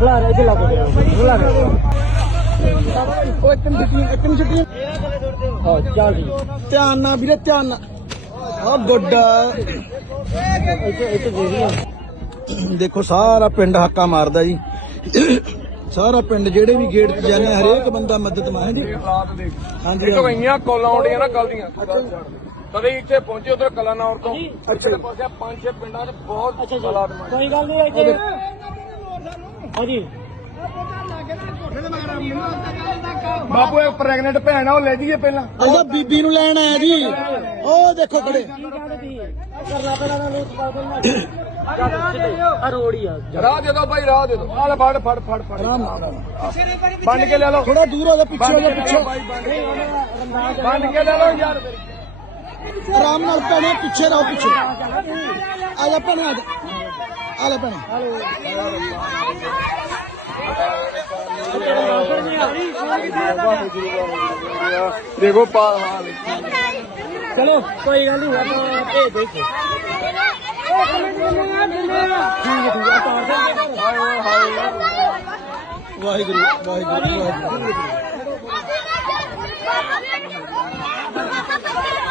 ਖਲਾਰ ਇਹ ਲਾ ਕੋ ਬੁਲਾ ਕੇ ਓਏ ਤੁਮ ਜਿੱਤੀ ਤੁਮ ਜਿੱਤੀ ਹਾਂ ਚਾਲ ਜੀ ਧਿਆਨ ਨਾ ਵੀਰੇ ਧਿਆਨ ਨਾ ਹਾ ਦੇਖੋ ਸਾਰਾ ਪਿੰਡ ਹੱਕਾ ਮਾਰਦਾ ਜੀ ਸਾਰਾ ਪਿੰਡ ਜਿਹੜੇ ਵੀ ਗੇਟ ਤੇ ਜਾਂਦੇ ਹਰੇਕ ਬੰਦਾ ਮਦਦ ਮਾਹੇ ਜੀ ਹਾਂਜੀ ਇੱਕ ਵਈਆਂ ਕੋਲ ਆਉਂਦੀਆਂ ਨਾ ਕੱਲ ਦੀਆਂ ਇੱਥੇ ਪਹੁੰਚੇ ਉਧਰ ਕਲਾਨਾ ਔਰ ਤੋਂ ਅੱਛੇ ਪਾਸੇ ਪੰਜ ਛੇ ਪਿੰਡਾਂ ਦੇ ਬਹੁਤ ਹਾਲਾਤ ਮਾਹੇ ਕੋਈ ਗੱਲ ਨਹੀਂ ਇੱਥੇ ਬਾਪੂ ਇੱਕ ਪ੍ਰੈਗਨੈਂਟ ਭੈਣ ਆ ਉਹ ਲੈ ਜੀਏ ਪਹਿਲਾਂ ਉਹਦਾ ਬੀਬੀ ਨੂੰ ਲੈਣ ਆਇਆ ਜੀ ਉਹ ਦੇਖੋ ਕੜੇ ਬੰਨ ਕੇ ਲੈ ਲਓ ਥੋੜਾ ਦੂਰ ਹੋ ਜਾ ਪਿੱਛੇ ਹੋ ਜਾ ਪਿੱਛੇ ਬੰਨ ਕੇ ਲੈ ਲਓ ਯਾਰ ਆਰਾਮ ਨਾਲ ਭੈਣੇ ਪਿੱਛੇ ਰਹੋ ਪਿੱਛੇ ਆ ਜਾ ਭੈਣੇ ਆ ਲੈ ਪੈਣਾ ਦੇਖੋ ਪਾ ਚਲੋ ਕੋਈ ਗੱਲ ਨਹੀਂ ਹੋਰ ਤੇ ਦੇਖੋ ਵਾਹਿਗੁਰੂ ਵਾਹਿਗੁਰੂ ਵਾਹਿਗੁਰੂ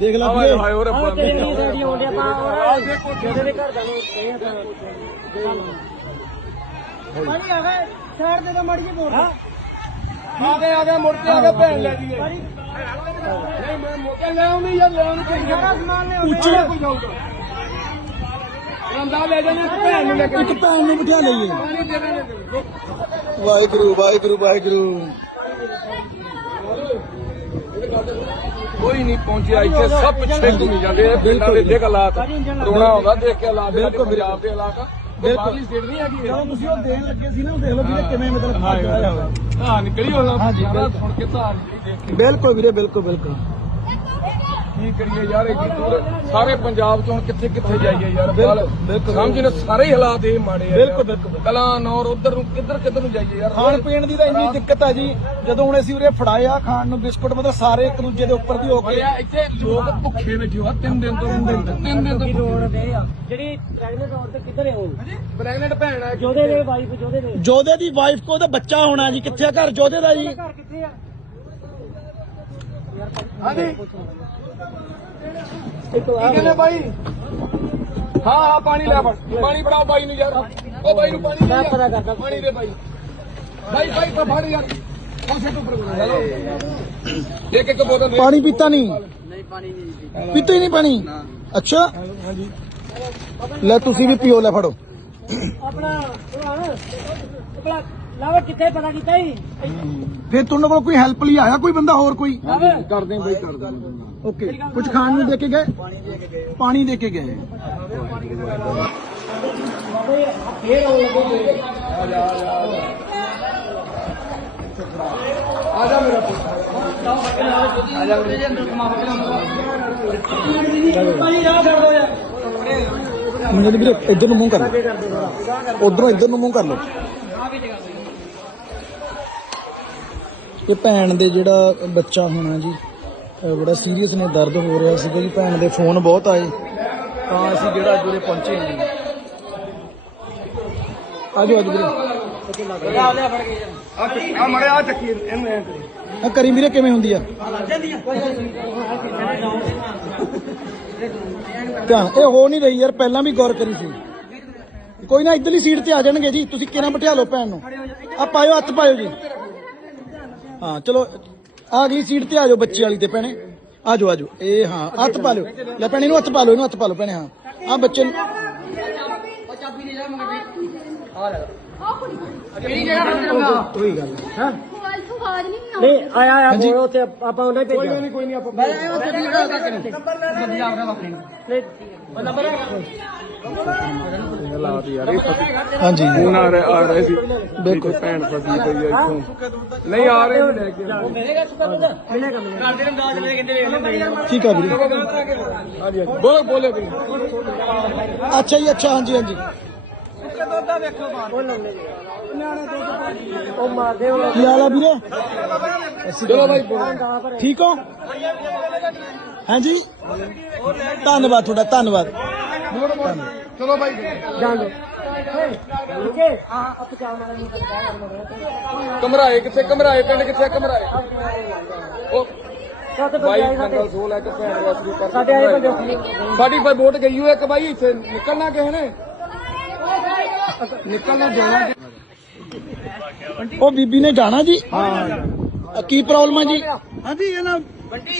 ਦੇਖ ਲੈ ਓਏ ਹਾਏ ਓਰੇ ਬੰਦ ਤੇਰੇ ਨਹੀਂ ਸਾਡੀ ਹੋ ਗਿਆ ਪਾ ਓਏ ਦੇਖੋ ਜਿਹੜੇ ਘਰ ਦਾ ਨੂੰ ਕਹਿ ਤਾਂ ਬਣੀ ਆ ਗਏ ਸ਼ਹਿਰ ਦੇ ਦਾ ਮੜੀ ਜੀ ਬੋਲ ਆ ਗਏ ਆ ਗਏ ਮੁੜ ਕੇ ਆ ਗਏ ਭੈਣ ਲੈ ਜੀ ਨਹੀਂ ਮੈਂ ਮੋਕੇ ਲੈ ਆਉਂ ਨਹੀਂ ਇਹ ਲੈਣ ਕੇ ਸਾਰਾ ਸਮਾਨ ਲੈ ਕੋਈ ਜਾਊਗਾ ਰੰਦਾ ਲੈ ਜਾਣਾ ਭੈਣ ਨੂੰ ਲੈ ਕੇ ਇੱਕ ਭੈਣ ਨੂੰ ਬਿਠਾ ਲਈਏ ਵਾਹਿਗੁਰੂ ਵਾਹਿਗੁਰੂ ਵਾਹਿਗੁਰੂ ਕੋਈ ਨਹੀਂ ਪਹੁੰਚਿਆ ਇੱਥੇ ਸਭ ਪਿੱਛੇ ਘੁੰਮ ਜਾਂਦੇ ਆ ਪਿੰਡਾਂ ਦੇ ਦੇਖ ਹਾਲਾਤ ਰੋਣਾ ਆਉਂਦਾ ਦੇਖ ਕੇ ਹਾਲਾਤ ਬਿਲਕੁਲ ਪੰਜਾਬ ਦੇ ਹਾਲਾਤ ਬਿਲਕੁਲ ਵੀਰੇ ਬਿਲਕੁਲ ਬਿਲਕੁਲ ਕੀ ਕਰੀਏ ਯਾਰ ਇਹ ਦੂਰ ਸਾਰੇ ਪੰਜਾਬ ਚੋਂ ਕਿੱਥੇ ਕਿੱਥੇ ਜਾਈਏ ਯਾਰ ਬਿਲਕੁਲ ਸਮਝ ਨੇ ਸਾਰੇ ਹਾਲਾਤ ਇਹ ਮਾੜੇ ਆ ਬਿਲਕੁਲ ਬਿਲਕੁਲ ਕਲਾਂ ਔਰ ਉਧਰ ਨੂੰ ਕਿੱਧਰ ਕਿੱਧਰ ਨੂੰ ਜਾਈਏ ਯਾਰ ਖਾਣ ਪੀਣ ਦੀ ਤਾਂ ਇੰਨੀ ਦਿੱਕਤ ਆ ਜੀ ਜਦੋਂ ਹੁਣ ਅਸੀਂ ਉਰੇ ਫੜਾਇਆ ਖਾਣ ਨੂੰ ਬਿਸਕੁਟ ਮਤਲਬ ਸਾਰੇ ਇੱਕ ਦੂਜੇ ਦੇ ਉੱਪਰ ਦੀ ਹੋ ਕੇ ਇੱਥੇ ਲੋਕ ਭੁੱਖੇ ਬੈਠੇ ਹੋ ਤਿੰਨ ਦਿਨ ਤੋਂ ਤਿੰਨ ਦਿਨ ਤੋਂ ਜਿਹੜੀ ਪ੍ਰੈਗਨੈਂਟ ਔਰਤ ਕਿੱਧਰ ਹੈ ਉਹ ਪ੍ਰੈਗਨੈਂਟ ਭੈਣ ਆ ਜੋਦੇ ਦੇ ਵਾਈਫ ਜੋਦੇ ਦੇ ਜੋਦੇ ਦੀ ਵਾਈਫ ਕੋ ਤਾਂ ਬੱਚਾ ਹੋਣਾ ਜੀ ਕਿੱਥੇ ਘਰ ਜੋਦੇ ਦਾ ਜੀ ਘਰ ਕਿੱਥੇ ਹਾਂਜੀ ਇਹਨੇ ਬਾਈ ਹਾਂ ਹਾਂ ਪਾਣੀ ਲੈ ਬਣ ਬੜਾ ਬਾਈ ਨੂੰ ਯਾਰ ਉਹ ਬਾਈ ਨੂੰ ਪਾਣੀ ਦੇ ਕਰਦਾ ਪਾਣੀ ਦੇ ਬਾਈ ਬਾਈ ਬਾਈ ਯਾਰ ਕੋਸੇ ਤੋਂ ਪ੍ਰਗਟ ਹੈਲੋ ਇੱਕ ਇੱਕ ਬੋਤਲ ਪਾਣੀ ਪੀਤਾ ਨਹੀਂ ਨਹੀਂ ਪਾਣੀ ਨਹੀਂ ਪੀਤਾ ਹੀ ਨਹੀਂ ਪਾਣੀ ਅੱਛਾ ਲੈ ਤੁਸੀਂ ਵੀ ਪੀਓ ਲੈ ਫੜੋ ਆਪਣਾ ਪੁਰਾਣਾ ਕਪੜਾ ਲਾਵੇ ਕਿੱਥੇ ਪਤਾ ਕੀਤਾ ਹੀ ਫੇ ਤੁਹਾਨੂੰ ਕੋਲ ਕੋਈ ਹੈਲਪ ਲਈ ਆਇਆ ਕੋਈ ਬੰਦਾ ਹੋਰ ਕੋਈ ਕਰਦੇ ਬਈ ਕਰਦੇ ਓਕੇ ਕੁਝ ਖਾਣ ਨੂੰ ਦੇ ਕੇ ਗਏ ਪਾਣੀ ਦੇ ਕੇ ਗਏ ਮੈਨੂੰ ਵੀਰੇ ਇੱਧਰ ਨੂੰ ਮੂੰਹ ਕਰ ਲਓ ਉਧਰੋਂ ਇੱਧਰ ਨੂੰ ਮੂੰਹ ਕਰ ਲਓ ਕਿ ਭੈਣ ਦੇ ਜਿਹੜਾ ਬੱਚਾ ਹੋਣਾ ਜੀ ਬੜਾ ਸੀਰੀਅਸ ਨੇ ਦਰਦ ਹੋ ਰਿਹਾ ਸੀ ਕਿ ਭੈਣ ਦੇ ਫੋਨ ਬਹੁਤ ਆਏ ਤਾਂ ਅਸੀਂ ਜਿਹੜਾ ਜੁਰੇ ਪਹੁੰਚੇ ਜੀ ਆ ਜੀ ਆ ਜੀ ਆ ਕਰੀ ਵੀਰੇ ਕਿਵੇਂ ਹੁੰਦੀ ਆ ਤਾਂ ਇਹ ਹੋ ਨਹੀਂ ਰਹੀ ਯਾਰ ਪਹਿਲਾਂ ਵੀ ਗੌਰ ਕਰੀ ਸੀ ਕੋਈ ਨਾ ਇਧਰਲੀ ਸੀਟ ਤੇ ਆ ਜਾਣਗੇ ਜੀ ਤੁਸੀਂ ਕਿਹਨਾਂ ਬਿਠਾ ਲਓ ਭੈਣ ਨੂੰ ਆ ਪਾਇਓ ਹੱਥ ਪਾਇਓ ਜੀ ਹਾਂ ਚਲੋ ਅਗਲੀ ਸੀਟ ਤੇ ਆ ਜਾਓ ਬੱਚੇ ਵਾਲੀ ਤੇ ਪੈਣੇ ਆ ਜਾਓ ਆ ਜਾਓ ਇਹ ਹਾਂ ਹੱਥ ਪਾ ਲਿਓ ਲੈ ਪੈਣੇ ਨੂੰ ਹੱਥ ਪਾ ਲਓ ਇਹਨੂੰ ਹੱਥ ਪਾ ਲਓ ਪੈਣੇ ਹਾਂ ਆ ਬੱਚੇ ਨੂੰ ਦੇ ਜਾ ਮੰਗਦੇ ਆ ਲੈ ਲਓ ਆ ਕੁੜੀ ਮੇਰੀ ਜਿਹੜਾ ਰੰਗ ਆ ਕੋਈ ਗੱਲ ਹਾਂ ਨਹੀਂ ਆਇਆ ਆਇਆ ਬੋਲੋ ਤੇ ਆਪਾਂ ਉਹਨੇ ਭੇਜਿਆ ਕੋਈ ਨਹੀਂ ਕੋਈ ਨਹੀਂ ਆਪਾਂ ਮੈਂ ਆਇਆ ਸਰੀਰ ਦਾ ਨੰਬਰ ਲੈ ਲੈ ਨੰਬਰ ਆਪਣਾ ਵਾਪਰ ਨਹੀਂ ਨੰਬਰ ਹੈ ਲਾ ਦੀ ਯਾਰ ਹਾਂਜੀ ਹੁਣ ਆ ਰਹੇ ਆ ਰਹੇ ਸੀ ਬਿਲਕੁਲ ਭੈਣ ਫਸੀ ਪਈ ਆ ਇੱਥੋਂ ਨਹੀਂ ਆ ਰਹੇ ਲੈ ਕੇ ਉਹ ਮੇਰੇਗਾ ਸੁਪਰ ਬੰਦਾ ਕਰਦੇ ਨੇ ਦਾਜ ਲੈ ਕੇ ਕਹਿੰਦੇ ਵੇਖ ਲੈ ਠੀਕ ਆ ਵੀਰ ਹਾਂਜੀ ਬੋਲ ਬੋਲੇ ਵੀਰ ਅੱਛਾ ਜੀ ਅੱਛਾ ਹਾਂਜੀ ਹਾਂਜੀ ਕੀ ਹਾਲ ਆ ਵੀਰੇ ਚਲੋ ਭਾਈ ਠੀਕ ਹੋ ਹਾਂਜੀ ਧੰਨਵਾਦ ਤੁਹਾਡਾ ਧੰਨਵਾਦ ਚਲੋ ਭਾਈ ਜਾਣ ਲੋ ਕਮਰਾ ਹੈ ਕਿੱਥੇ ਕਮਰਾ ਹੈ ਪਿੰਡ ਕਿੱਥੇ ਕਮਰਾ ਹੈ ਸਾਡੇ ਭਾਈ ਸਾਡੇ ਸਾਡੀ ਭਾਈ ਵੋਟ ਗਈ ਹੋਏ ਇੱਕ ਬਾਈ ਇੱਥੇ ਨਿਕਲਣਾ ਕਿਸੇ ਨੇ ओ बीबी ने जाना जी की प्रॉब्लम है जी हाँ जी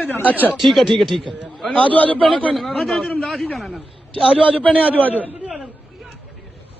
अच्छा तो ठीक, ठीक, ठीक, ठीक है ठीक है ठीक है आज आज भेने को आज आज भेने आज आज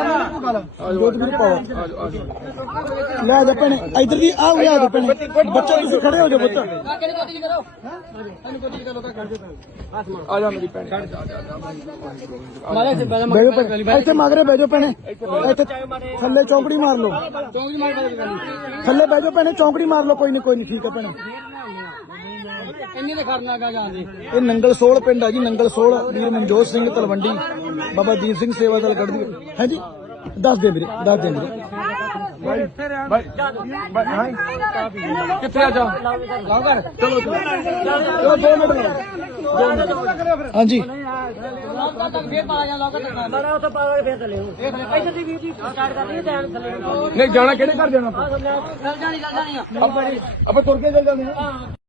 ਲੈ ਦੇ ਭੈਣੇ ਇਧਰ ਵੀ ਆ ਗਿਆ ਦੇ ਭੈਣੇ ਬੱਚਾ ਤੁਸੀਂ ਖੜੇ ਹੋ ਜਾ ਬੱਚਾ ਕੋਈ ਆ ਜਾ ਮੇਰੀ ਭੈਣੇ ਬੈਜੋ ਜਾ ਇੱਥੇ ਥੱਲੇ ਚੌਂਕੜੀ ਮਾਰ ਲੋ ਥੱਲੇ ਬਹਿ ਜਾ ਭੈਣੇ ਚੌਂਕੜੀ ਮਾਰ ਲੋ ਕੋਈ ਨਹੀਂ ਕੋਈ ਨਹੀਂ ਠੀਕ ਹੈ ਭੈਣੇ ਇਹ ਨੰਗਲ ਸੋਲ ਪਿੰਡ ਆ ਜੀ ਨੰਗਲ ਸੋਲ ਵੀਰ ਮਨਜੋਤ ਸਿੰਘ ਤਲਵੰਡੀ ਬਾਬਾ ਦੀਪ ਸਿੰਘ ਸੇਵਾ ਦਲ ਕੱਢਦੀ ਹੈ ਜੀ ਦੱਸ ਦੇ ਵੀਰੇ ਦੱਸ ਦੇ ਵੀਰੇ ਕਿੱਥੇ ਆ ਜਾ ਚਲੋ ਚਲੋ ਦੋ ਮਿੰਟ ਲਾ ਹਾਂਜੀ ਲੋਕਾਂ ਤੱਕ ਫੇਰ ਪਾ ਜਾ ਲੋਕਾਂ ਤੱਕ ਮੈਂ ਉੱਥੇ ਪਾ ਕੇ ਫੇਰ ਚਲੇ ਹੂੰ ਇਹ ਜਾਣਾ ਕਿਹੜੇ ਘਰ ਜਾਣਾ ਆਪਾਂ ਚੱਲ ਜਾਣੀ ਚੱਲ ਜਾਣੀ ਆ ਆਪਾਂ ਤੁਰ ਕੇ ਚੱਲ ਜਾਂਦੇ ਆ